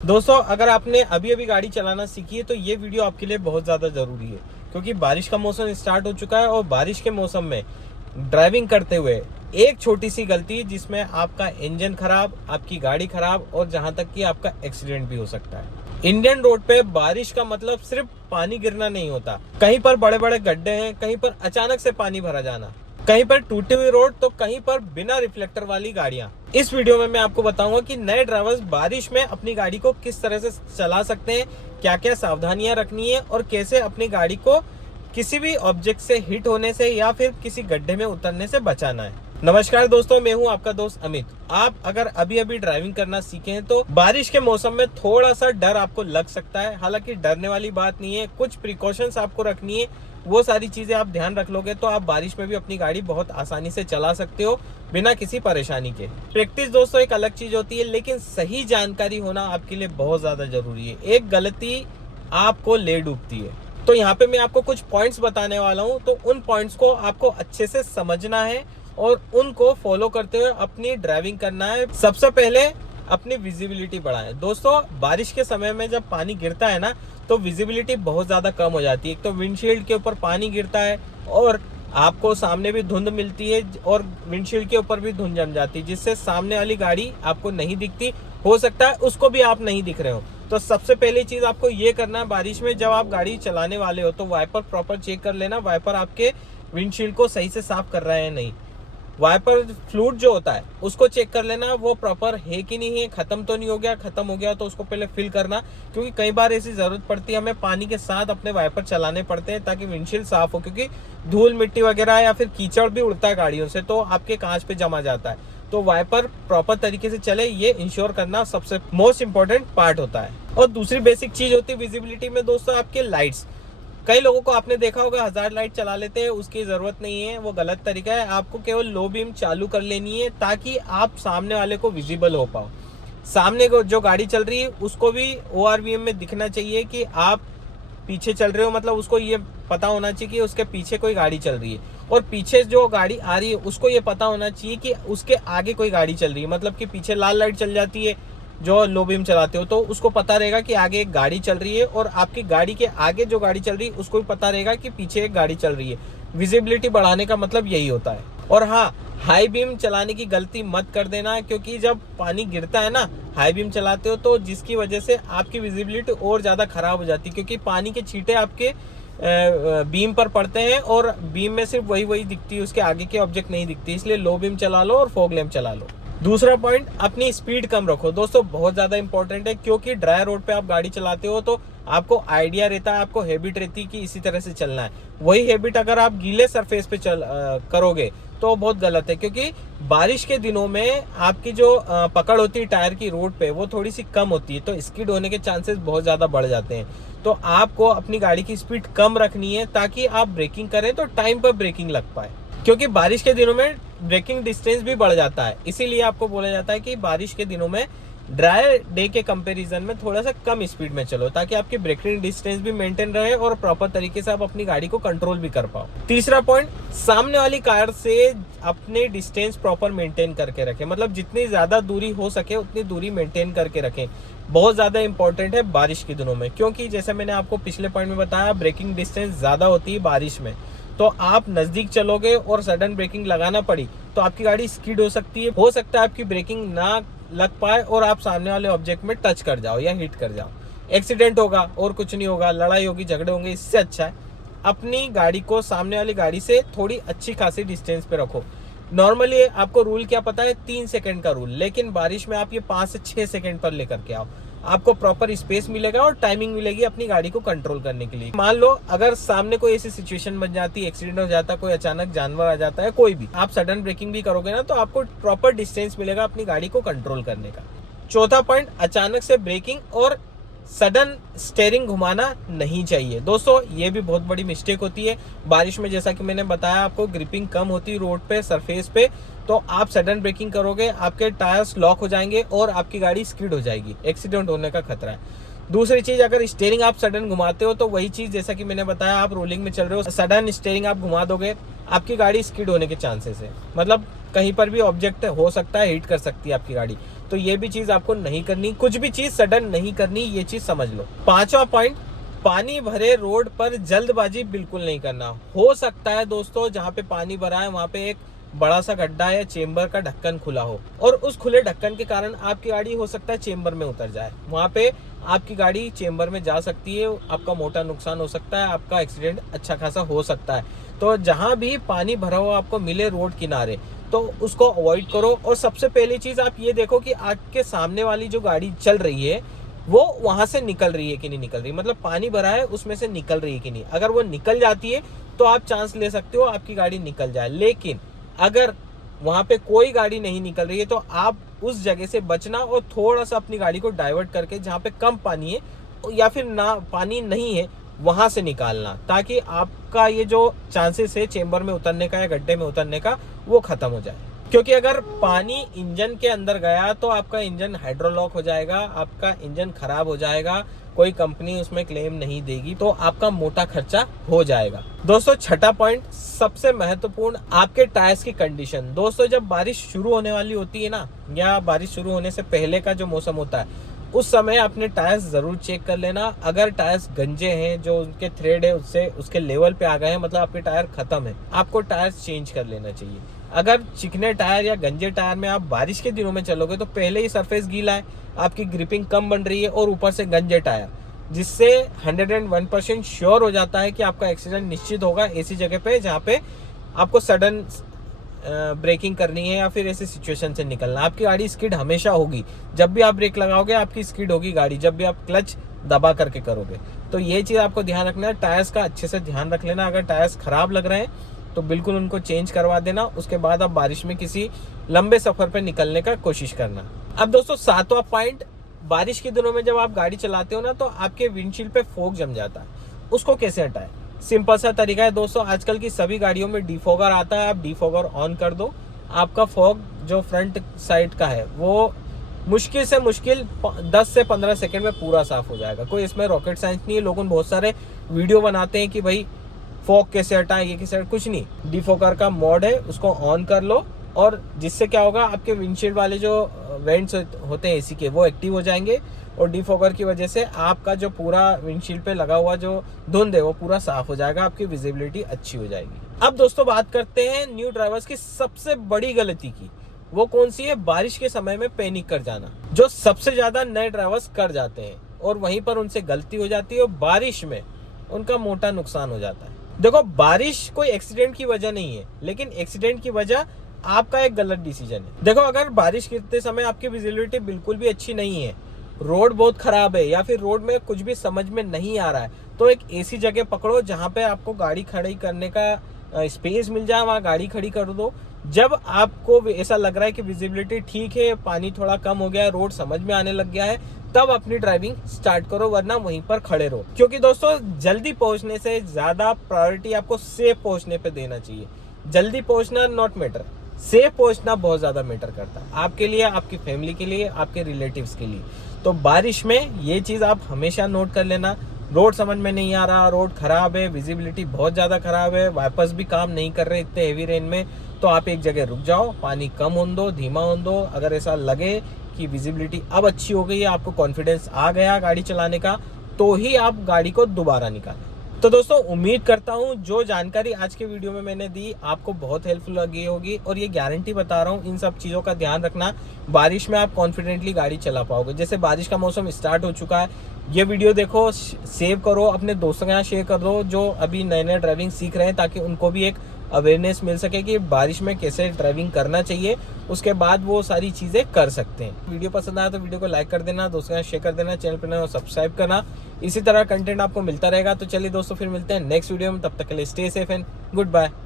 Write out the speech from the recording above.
दोस्तों, अगर आपने अभी अभी गाड़ी चलाना सीखी है तो ये वीडियो आपके लिए बहुत ज़्यादा ज़रूरी है, क्योंकि बारिश का मौसम स्टार्ट हो चुका है और बारिश के मौसम में ड्राइविंग करते हुए एक छोटी सी गलती जिसमें आपका इंजन खराब, आपकी गाड़ी खराब और जहां तक कि आपका एक्सीडेंट भी हो सकता है। इंडियन रोड पे बारिश का मतलब सिर्फ पानी गिरना नहीं होता, कहीं पर बड़े बड़े गड्ढे हैं, कहीं पर अचानक से पानी भरा जाना, कहीं पर टूटी हुई रोड तो कहीं पर बिना रिफ्लेक्टर वाली गाड़ियां। इस वीडियो में मैं आपको बताऊंगा कि नए ड्राइवर्स बारिश में अपनी गाड़ी को किस तरह से चला सकते हैं, क्या क्या सावधानियां रखनी है और कैसे अपनी गाड़ी को किसी भी ऑब्जेक्ट से हिट होने से या फिर किसी गड्ढे में उतरने से बचाना है। नमस्कार दोस्तों, मैं हूं आपका दोस्त अमित। आप अगर अभी अभी ड्राइविंग करना सीखे हैं तो बारिश के मौसम में थोड़ा सा डर आपको लग सकता है। हालांकि डरने वाली बात नहीं है, कुछ प्रिकॉशंस आपको रखनी है, वो सारी चीजें आप ध्यान रख लोगे तो आप बारिश में भी अपनी गाड़ी बहुत आसानी से चला सकते हो बिना किसी परेशानी के। प्रैक्टिस दोस्तों एक अलग चीज होती है, लेकिन सही जानकारी होना आपके लिए बहुत ज्यादा जरूरी है। एक गलती आपको ले डूबती है। तो यहाँ पे मैं आपको कुछ पॉइंट्स बताने वाला हूँ, तो उन पॉइंट्स को आपको अच्छे से समझना है और उनको फॉलो करते हुए अपनी ड्राइविंग करना है। सबसे पहले अपनी विजिबिलिटी बढ़ाएं। दोस्तों, बारिश के समय में जब पानी गिरता है ना तो विजिबिलिटी बहुत ज्यादा कम हो जाती है। एक तो विंडशील्ड के ऊपर पानी गिरता है और आपको सामने भी धुंध मिलती है और विंडशील्ड के ऊपर भी धुंध जम जाती है, जिससे सामने वाली गाड़ी आपको नहीं दिखती। हो सकता है उसको भी आप नहीं दिख रहे हो। तो सबसे पहली चीज आपको ये करना है, बारिश में जब आप गाड़ी चलाने वाले हो तो वाइपर प्रॉपर चेक कर लेना, वाइपर आपके विंडशील्ड को सही से साफ कर रहा है या नहीं। वाइपर फ्लूइड जो होता है उसको चेक कर लेना, वो प्रॉपर है कि नहीं है, खत्म तो नहीं हो गया। खत्म हो गया तो उसको पहले फिल करना, क्योंकि कई बार ऐसी जरूरत पड़ती है, हमें पानी के साथ अपने वाइपर चलाने पड़ते हैं ताकि विंडशील्ड साफ हो, क्योंकि धूल मिट्टी वगैरह या फिर कीचड़ भी उड़ता है गाड़ियों से तो आपके कांच पे जमा जाता है। तो वाइपर प्रॉपर तरीके से चले, ये इंश्योर करना सबसे मोस्ट इंपॉर्टेंट पार्ट होता है। और दूसरी बेसिक चीज होती है विजिबिलिटी में दोस्तों आपके लाइट्स। कई लोगों को आपने देखा होगा 1000 लाइट चला लेते हैं, उसकी जरूरत नहीं है, वो गलत तरीका है। आपको केवल लो बीम चालू कर लेनी है ताकि आप सामने वाले को विजिबल हो पाओ। सामने को जो गाड़ी चल रही है उसको भी ORVM में दिखना चाहिए कि आप पीछे चल रहे हो, मतलब उसको ये पता होना चाहिए कि उसके पीछे कोई गाड़ी चल रही है, और पीछे जो गाड़ी आ रही है उसको ये पता होना चाहिए कि उसके आगे कोई गाड़ी चल रही है। मतलब कि पीछे लाल लाइट चल जाती है जो लो बीम चलाते हो तो उसको पता रहेगा कि आगे एक गाड़ी चल रही है, और आपकी गाड़ी के आगे जो गाड़ी चल रही है उसको भी पता रहेगा कि पीछे एक गाड़ी चल रही है। विजिबिलिटी बढ़ाने का मतलब यही होता है। और हाँ, हाई बीम चलाने की गलती मत कर देना, क्योंकि जब पानी गिरता है ना, हाई बीम चलाते हो तो जिसकी वजह से आपकी विजिबिलिटी और ज्यादा खराब हो जाती है, क्योंकि पानी के छींटे आपके बीम पर पड़ते हैं और बीम में सिर्फ वही दिखती है, उसके आगे के ऑब्जेक्ट नहीं दिखती। इसलिए लो बीम चला लो और फॉग लैंप चला लो। दूसरा पॉइंट, अपनी स्पीड कम रखो। दोस्तों बहुत ज्यादा इंपॉर्टेंट है, क्योंकि ड्राई रोड पे आप गाड़ी चलाते हो तो आपको आइडिया रहता है, आपको हैबिट रहती है कि इसी तरह से चलना है। वही हैबिट अगर आप गीले सरफेस पे करोगे तो बहुत गलत है, क्योंकि बारिश के दिनों में आपकी जो पकड़ होती है टायर की रोड पे वो थोड़ी सी कम होती है, तो स्किड होने के चांसेस बहुत ज्यादा बढ़ जाते हैं। तो आपको अपनी गाड़ी की स्पीड कम रखनी है ताकि आप ब्रेकिंग करें तो टाइम पर ब्रेकिंग लग पाए, क्योंकि बारिश के दिनों में ब्रेकिंग डिस्टेंस भी बढ़ जाता है। इसीलिए आपको बोला जाता है कि बारिश के दिनों में ड्राई डे के कंपैरिजन में थोड़ा सा कम स्पीड में चलो, ताकि आपकी ब्रेकिंग डिस्टेंस भी मेंटेन रहे और प्रॉपर तरीके से आप अपनी गाड़ी को कंट्रोल भी कर पाओ। तीसरा पॉइंट, सामने वाली कार से अपने डिस्टेंस प्रॉपर मेंटेन करके रखें, मतलब जितनी ज्यादा दूरी हो सके उतनी दूरी मेंटेन करके रखें। बहुत ज्यादा इंपॉर्टेंट है बारिश के दिनों में, क्योंकि जैसे मैंने आपको पिछले पॉइंट में बताया, ब्रेकिंग डिस्टेंस ज्यादा होती है बारिश में। तो आप नजदीक चलोगे और सडन ब्रेकिंग लगाना पड़ी तो आपकी गाड़ी स्किड हो सकती है, हो सकता है आपकी ब्रेकिंग ना लग पाए और आप सामने वाले ऑब्जेक्ट में टच कर जाओ या हिट कर जाओ। एक्सीडेंट होगा और कुछ नहीं होगा, लड़ाई होगी, झगड़े होंगे। इससे अच्छा है अपनी गाड़ी को सामने वाली गाड़ी से थोड़ी अच्छी खासी डिस्टेंस पे रखो। नॉर्मली आपको रूल क्या पता है, 3 सेकंड का रूल, लेकिन बारिश में आप ये 5 से 6 सेकंड पर लेकर के आओ। आपको प्रॉपर स्पेस मिलेगा और टाइमिंग मिलेगी अपनी गाड़ी को कंट्रोल करने के लिए। मान लो अगर सामने कोई ऐसी सिचुएशन बन जाती है, एक्सीडेंट हो जाता है, कोई अचानक जानवर आ जाता है, कोई भी, आप सडन ब्रेकिंग भी करोगे ना तो आपको प्रॉपर डिस्टेंस मिलेगा अपनी गाड़ी को कंट्रोल करने का। चौथा पॉइंट, अचानक से ब्रेकिंग और सडन स्टेयरिंग घुमाना नहीं चाहिए। दोस्तों ये भी बहुत बड़ी मिस्टेक होती है बारिश में। जैसा कि मैंने बताया आपको, ग्रिपिंग कम होती है रोड पे, सरफेस पे, तो आप सडन ब्रेकिंग करोगे, आपके टायर्स लॉक हो जाएंगे और आपकी गाड़ी स्किड हो जाएगी, एक्सीडेंट होने का खतरा है। दूसरी चीज, अगर स्टीयरिंग आप सडन घुमाते हो तो वही चीज जैसा कि मैंने बताया, आप रोलिंग में चल रहे हो, सडन स्टीयरिंग आप घुमा दोगे, आपकी गाड़ी स्किड होने के चांसेस है, मतलब कहीं पर भी ऑब्जेक्ट हो सकता है, हिट कर सकती है आपकी गाड़ी। तो ये भी चीज आपको नहीं करनी, कुछ भी चीज सडन नहीं करनी, ये चीज समझ लो। पांचवा पॉइंट, पानी भरे रोड पर जल्दबाजी बिल्कुल नहीं करना। हो सकता है दोस्तों जहाँ पे पानी भरा है वहां पे एक बड़ा सा गड्ढा या चेम्बर का ढक्कन खुला हो, और उस खुले ढक्कन के कारण आपकी गाड़ी हो सकता है चेम्बर में उतर जाए। वहां पे आपकी गाड़ी चेम्बर में जा सकती है, आपका मोटा नुकसान हो सकता है, आपका एक्सीडेंट अच्छा खासा हो सकता है। तो जहां भी पानी भरा हुआ आपको मिले रोड किनारे, तो उसको अवॉइड करो। और सबसे पहली चीज आप ये देखो कि आपके सामने वाली जो गाड़ी चल रही है वो वहां से निकल रही है कि नहीं निकल रही, मतलब पानी भरा है उसमें से निकल रही है कि नहीं। अगर वो निकल जाती है तो आप चांस ले सकते हो आपकी गाड़ी निकल जाए, लेकिन अगर वहां पे कोई गाड़ी नहीं निकल रही है तो आप उस जगह से बचना और थोड़ा सा अपनी गाड़ी को डाइवर्ट करके जहां पे कम पानी है या फिर ना पानी नहीं है वहां से निकालना, ताकि आपका ये जो चांसेस है चेम्बर में उतरने का या गड्ढे में उतरने का वो खत्म हो जाए। क्योंकि अगर पानी इंजन के अंदर गया तो आपका इंजन हाइड्रोलॉक हो जाएगा, आपका इंजन खराब हो जाएगा, कोई कंपनी उसमें क्लेम नहीं देगी, तो आपका मोटा खर्चा हो जाएगा। दोस्तों छठा पॉइंट सबसे महत्वपूर्ण, आपके टायर्स की कंडीशन। दोस्तों जब बारिश शुरू होने वाली होती है ना, या बारिश शुरू होने से पहले का जो मौसम होता है, उस समय अपने टायर्स जरूर चेक कर लेना। अगर टायर्स गंजे हैं, जो उनके थ्रेड है उससे उसके लेवल पे आ गए हैं, मतलब आपके टायर खत्म है, आपको टायर्स चेंज कर लेना चाहिए। अगर चिकने टायर या गंजे टायर में आप बारिश के दिनों में चलोगे तो पहले ही सरफेस गीला है, आपकी ग्रिपिंग कम बन रही है, और ऊपर से गंजे टायर, जिससे 101% श्योर हो जाता है कि आपका एक्सीडेंट निश्चित होगा ऐसी जगह पे जहाँ पे आपको सडन ब्रेकिंग करनी है या फिर ऐसी सिचुएशन से निकलना। आपकी गाड़ी स्किड हमेशा होगी, जब भी आप ब्रेक लगाओगे आपकी स्किड होगी गाड़ी, जब भी आप क्लच दबा करके करोगे। तो ये चीज आपको ध्यान रखना है, टायर्स का अच्छे से ध्यान रख लेना। अगर टायर्स खराब लग रहे हैं तो बिल्कुल उनको चेंज करवा देना। उसके बाद आप बारिश में किसी लंबे सफर पे निकलने का कोशिश करना। अब दोस्तों सातवां पॉइंट, बारिश के दिनों में जब आप गाड़ी चलाते हो ना तो आपके विंडशील्ड पे फॉग जम जाता है, उसको कैसे हटाएं? सिंपल सा तरीका है दोस्तों, आजकल की सभी गाड़ियों में डिफॉगर आता है, आप डिफॉगर ऑन कर दो, आपका फॉग जो फ्रंट साइड का है वो मुश्किल से मुश्किल 10 से 15 सेकंड में पूरा साफ हो जाएगा। कोई इसमें रॉकेट साइंस नहीं है। लोगों बहुत सारे वीडियो बनाते हैं कि भाई फॉग कैसे हटाएं, ये कैसे, कुछ नहीं, डिफॉगर का मोड है, उसको ऑन कर लो, और जिससे क्या होगा, आपके विंडशील्ड वाले जो वेंट्स होते हैं एसी के वो एक्टिव हो जाएंगे, और डिफॉगर की वजह से आपका जो पूरा विंडशील्ड पे लगा हुआ जो धुंध है वो पूरा साफ हो जाएगा, आपकी विजिबिलिटी अच्छी हो जाएगी। अब दोस्तों बात करते हैं न्यू ड्राइवर्स की सबसे बड़ी गलती की। वो कौन सी है? बारिश के समय में पैनिक कर जाना, जो सबसे ज्यादा नए ड्राइवर्स कर जाते हैं, और वहीं पर उनसे गलती हो जाती है और बारिश में उनका मोटा नुकसान हो जाता है। देखो बारिश कोई एक्सीडेंट की वजह नहीं है, लेकिन एक्सीडेंट की वजह आपका एक गलत डिसीजन है। देखो अगर बारिश गिरते समय आपकी विजिबिलिटी बिल्कुल भी अच्छी नहीं है, रोड बहुत खराब है, या फिर रोड में कुछ भी समझ में नहीं आ रहा है, तो एक ऐसी जगह पकड़ो जहां पे आपको गाड़ी खड़ी करने का स्पेस मिल जाए, वहां गाड़ी खड़ी कर दो। जब आपको ऐसा लग रहा है कि विजिबिलिटी ठीक है, पानी थोड़ा कम हो गया है, रोड समझ में आने लग गया है, तब अपनी ड्राइविंग स्टार्ट करो, वरना वहीं पर खड़े रहो। क्योंकि दोस्तों जल्दी पहुंचने से ज्यादा प्रायोरिटी आपको सेफ पहुंचने पे देना चाहिए। जल्दी पहुंचना नॉट मैटर, सेफ पहुंचना बहुत ज्यादा मैटर करता है, आपके लिए, आपकी फैमिली के लिए, आपके रिलेटिव्स के लिए। तो बारिश में ये चीज आप हमेशा नोट कर लेना। रोड समझ में नहीं आ रहा, रोड खराब है, विजिबिलिटी बहुत ज्यादा खराब है, वाइपर्स भी काम नहीं कर रहे इतने हेवी रेन में, तो आप एक जगह रुक जाओ, पानी कम होने दो, धीमा होने दो। अगर ऐसा लगे कि विजिबिलिटी अब अच्छी हो गई है, आपको कॉन्फिडेंस आ गया गाड़ी चलाने का, तो ही आप गाड़ी को दोबारा निकालें। तो दोस्तों उम्मीद करता हूँ जो जानकारी आज के वीडियो में मैंने दी आपको बहुत हेल्पफुल लगी होगी, और ये गारंटी बता रहा हूँ, इन सब चीज़ों का ध्यान रखना, बारिश में आप कॉन्फिडेंटली गाड़ी चला पाओगे। जैसे बारिश का मौसम स्टार्ट हो चुका है, ये वीडियो देखो, सेव करो, अपने दोस्तों के यहाँ शेयर कर दो जो अभी नए नए ड्राइविंग सीख रहे हैं, ताकि उनको भी एक अवेयरनेस मिल सके कि बारिश में कैसे ड्राइविंग करना चाहिए, उसके बाद वो सारी चीज़ें कर सकते हैं। वीडियो पसंद आया तो वीडियो को लाइक कर देना, दोस्तों के साथ शेयर कर देना, चैनल पर नए हो सब्सक्राइब करना, इसी तरह कंटेंट आपको मिलता रहेगा। तो चलिए दोस्तों फिर मिलते हैं नेक्स्ट वीडियो में, तब तक के लिए stay safe and good bye.